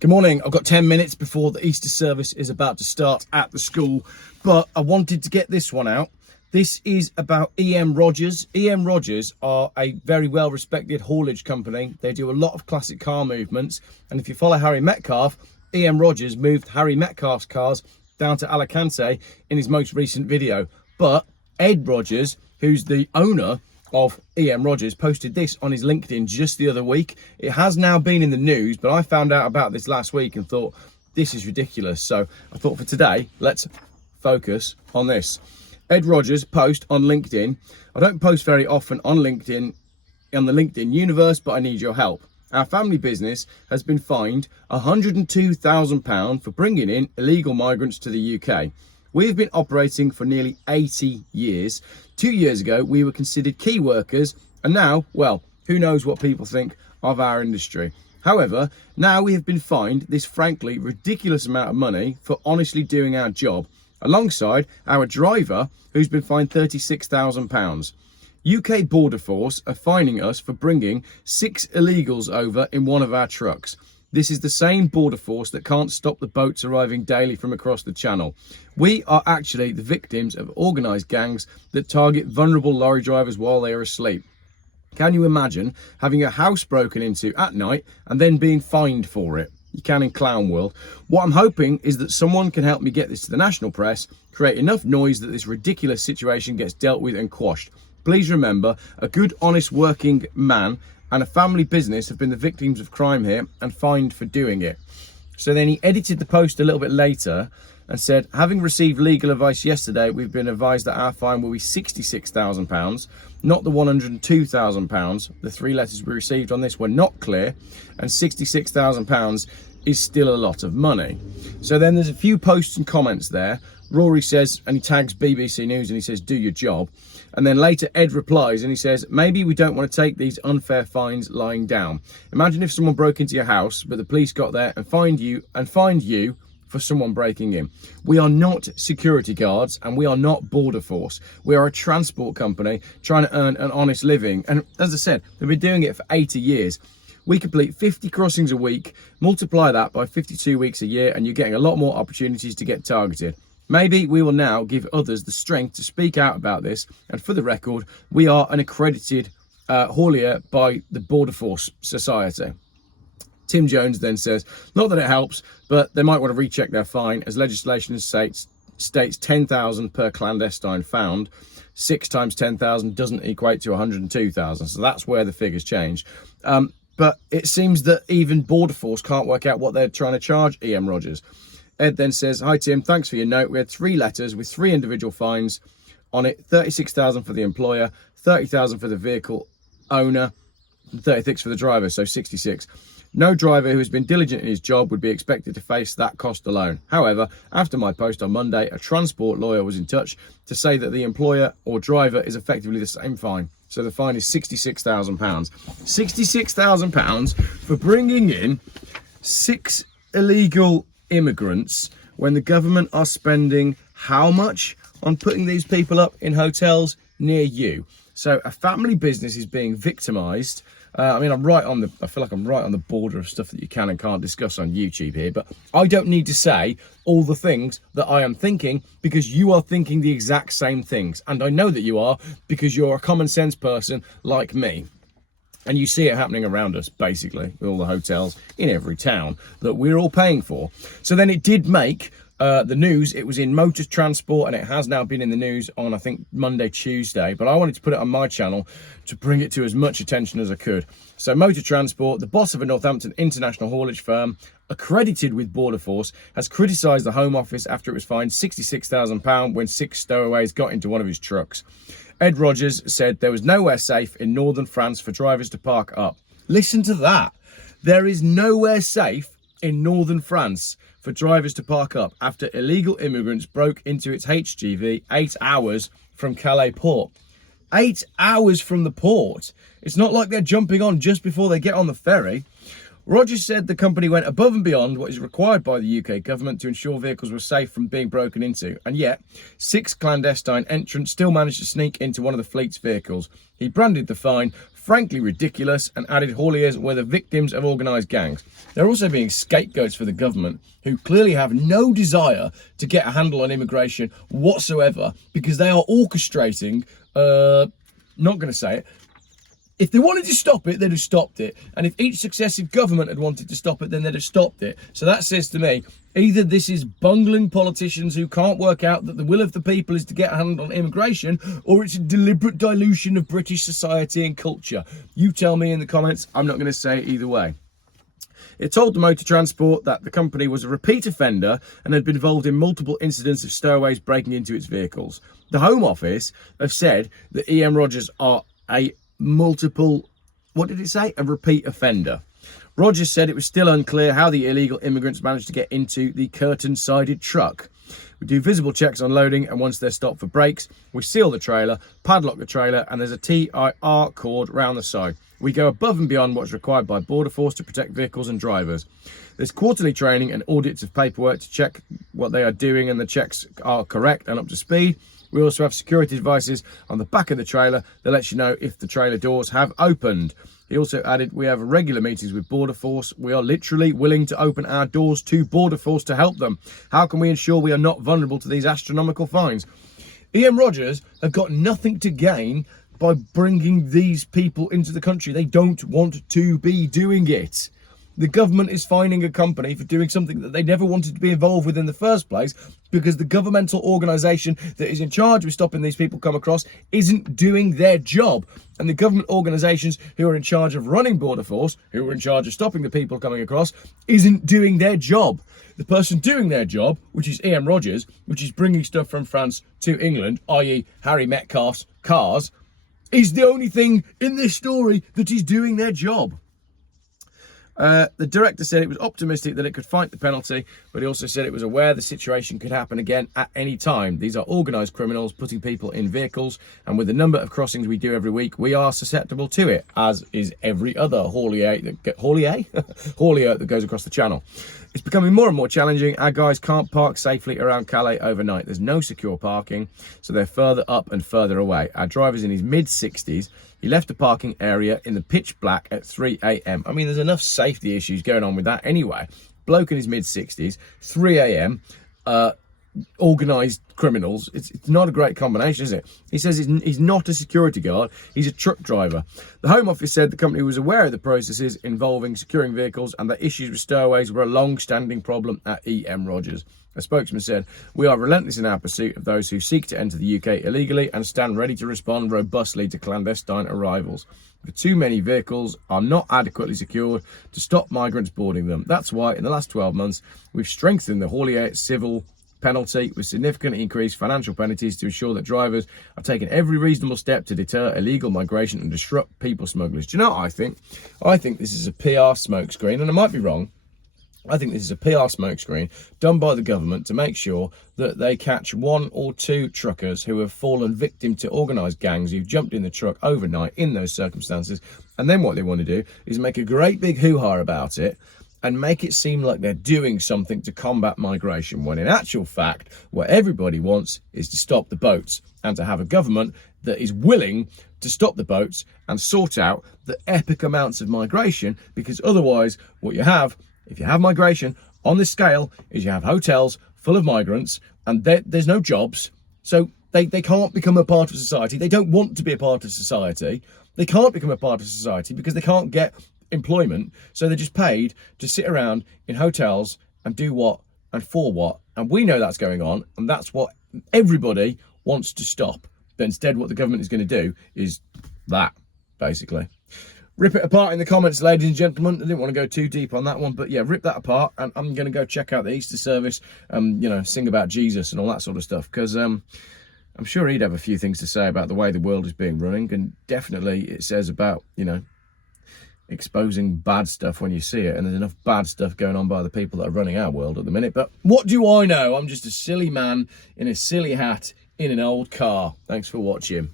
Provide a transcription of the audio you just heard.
Good morning. I've got 10 minutes before the Easter service is about to start at the school, but I wanted to get this one out. This is about EM Rogers. EM Rogers are a very well-respected haulage company. They do a lot of classic car movements, and if you follow Harry Metcalfe, EM Rogers moved Harry Metcalfe's cars down to Alicante in his most recent video. But Ed Rogers, who's the owner of EM Rogers, posted this on his LinkedIn just the other week. It has now been in the news, but I found out about this last week and thought, this is ridiculous. So I thought for today, let's focus on this. Ed Rogers post on LinkedIn. I don't post very often on LinkedIn, on the LinkedIn universe, but I need your help. Our family business has been fined £102,000 for bringing in illegal migrants to the UK. We have been operating for nearly 80 years. 2 years ago, we were considered key workers, and now, well, who knows what people think of our industry. However, now we have been fined this frankly ridiculous amount of money for honestly doing our job, alongside our driver, who's been fined £36,000. UK Border Force are fining us for bringing 6 illegals over in one of our trucks. This is the same Border Force that can't stop the boats arriving daily from across the channel. We are actually the victims of organised gangs that target vulnerable lorry drivers while they are asleep. Can you imagine having a house broken into at night and then being fined for it? You can in clown world. What I'm hoping is that someone can help me get this to the national press, create enough noise that this ridiculous situation gets dealt with and quashed. Please remember, a good, honest working man and a family business have been the victims of crime here and fined for doing it. So then he edited the post a little bit later and said, having received legal advice yesterday, we've been advised that our fine will be £66,000, not the £102,000. The 3 letters we received on this were not clear, and £66,000 is still a lot of money. So then there's a few posts and comments there. Rory says, and he tags BBC News and he says, do your job. And then later Ed replies and he says, maybe we don't want to take these unfair fines lying down. Imagine if someone broke into your house, but the police got there and fined you for someone breaking in. We are not security guards and we are not Border Force. We are a transport company trying to earn an honest living. And as I said, they've been doing it for 80 years. We complete 50 crossings a week, multiply that by 52 weeks a year, and you're getting a lot more opportunities to get targeted. Maybe we will now give others the strength to speak out about this. And for the record, we are an accredited haulier by the Border Force Society. Tim Jones then says, not that it helps, but they might want to recheck their fine, as legislation states 10,000 per clandestine found. 6 times 10,000 doesn't equate to 102,000. So that's where the figures change. But it seems that even Border Force can't work out what they're trying to charge EM Rogers. Ed then says, hi Tim, thanks for your note. We had 3 letters with 3 individual fines on it. 36,000 for the employer, 30,000 for the vehicle owner, and 36 for the driver, so 66. No driver who has been diligent in his job would be expected to face that cost alone. However, after my post on Monday, a transport lawyer was in touch to say that the employer or driver is effectively the same fine. So the fine is £66,000. £66,000 for bringing in 6 illegal immigrants when the government are spending how much on putting these people up in hotels near you. So a family business is being victimized. I feel like I'm right on the border of stuff that you can and can't discuss on YouTube here, but I don't need to say all the things that I am thinking because you are thinking the exact same things. And I know that you are because you're a common sense person like me. And you see it happening around us, basically, with all the hotels in every town that we're all paying for. So then it did make the news. It was in Motor Transport, and it has now been in the news on, I think, Monday, Tuesday. But I wanted to put it on my channel to bring it to as much attention as I could. So Motor Transport, the boss of a Northampton international haulage firm, accredited with Border Force, has criticised the Home Office after it was fined £66,000 when 6 stowaways got into one of his trucks. Ed Rogers said there was nowhere safe in northern France for drivers to park up. Listen to that. There is nowhere safe in northern France for drivers to park up after illegal immigrants broke into its HGV 8 hours from Calais port. 8 hours from the port. It's not like they're jumping on just before they get on the ferry. Rogers said the company went above and beyond what is required by the UK government to ensure vehicles were safe from being broken into, and yet 6 clandestine entrants still managed to sneak into one of the fleet's vehicles. He branded the fine frankly ridiculous and added hauliers were the victims of organised gangs. They're also being scapegoats for the government, who clearly have no desire to get a handle on immigration whatsoever, because they are orchestrating, not going to say it, if they wanted to stop it, they'd have stopped it. And if each successive government had wanted to stop it, then they'd have stopped it. So that says to me, either this is bungling politicians who can't work out that the will of the people is to get a hand on immigration, or it's a deliberate dilution of British society and culture. You tell me in the comments. I'm not going to say either way. It told the Motor Transport that the company was a repeat offender and had been involved in multiple incidents of stowaways breaking into its vehicles. The Home Office have said that EM Rogers are a repeat offender. Rogers said it was still unclear how the illegal immigrants managed to get into the curtain-sided truck. We do visible checks on loading, and once they're stopped for brakes, we seal the trailer, padlock the trailer, and there's a TIR cord round the side. We go above and beyond what's required by Border Force to protect vehicles and drivers. There's quarterly training and audits of paperwork to check what they are doing and the checks are correct and up to speed. We also have security devices on the back of the trailer that lets you know if the trailer doors have opened. He also added, we have regular meetings with Border Force. We are literally willing to open our doors to Border Force to help them. How can we ensure we are not vulnerable to these astronomical fines? EM Rogers have got nothing to gain by bringing these people into the country. They don't want to be doing it. The government is fining a company for doing something that they never wanted to be involved with in the first place, because the governmental organisation that is in charge of stopping these people come across isn't doing their job. And the government organisations who are in charge of running Border Force, who are in charge of stopping the people coming across, isn't doing their job. The person doing their job, which is EM Rogers, which is bringing stuff from France to England, i.e. Harry Metcalfe's cars, is the only thing in this story that is doing their job. The director said it was optimistic that it could fight the penalty, but he also said it was aware the situation could happen again at any time. These are organised criminals putting people in vehicles, and with the number of crossings we do every week, we are susceptible to it, as is every other haulier that goes across the channel. It's becoming more and more challenging. Our guys can't park safely around Calais overnight. There's no secure parking, so they're further up and further away. Our driver's in his mid-60s. He left the parking area in the pitch black at 3 a.m. I mean, there's enough safety issues going on with that anyway. Bloke in his mid-60s, 3 a.m., organised criminals. It's not a great combination, is it? He says he's not a security guard, he's a truck driver. The Home Office said the company was aware of the processes involving securing vehicles and that issues with stowaways were a long-standing problem at EM Rogers. A spokesman said, we are relentless in our pursuit of those who seek to enter the UK illegally and stand ready to respond robustly to clandestine arrivals. But too many vehicles are not adequately secured to stop migrants boarding them. That's why in the last 12 months, we've strengthened the haulier civil penalty with significantly increased financial penalties to ensure that drivers are taking every reasonable step to deter illegal migration and disrupt people smugglers. Do you know what I think? I think this is a PR smokescreen, and I might be wrong. I think this is a PR smokescreen done by the government to make sure that they catch 1 or 2 truckers who have fallen victim to organised gangs who've jumped in the truck overnight in those circumstances. And then what they want to do is make a great big hoo-ha about it and make it seem like they're doing something to combat migration, when in actual fact, what everybody wants is to stop the boats and to have a government that is willing to stop the boats and sort out the epic amounts of migration, because otherwise what you have, if you have migration on this scale, is you have hotels full of migrants and there's no jobs. So they can't become a part of society. They don't want to be a part of society. They can't become a part of society because they can't get employment. So they're just paid to sit around in hotels and do what and for what. And we know that's going on. And that's what everybody wants to stop. But instead, what the government is going to do is that, basically. Rip it apart in the comments, ladies and gentlemen. I didn't want to go too deep on that one, but yeah, rip that apart. And I'm going to go check out the Easter service, sing about Jesus and all that sort of stuff, because I'm sure he'd have a few things to say about the way the world is being running. And definitely it says about, exposing bad stuff when you see it. And there's enough bad stuff going on by the people that are running our world at the minute. But what do I know? I'm just a silly man in a silly hat in an old car. Thanks for watching.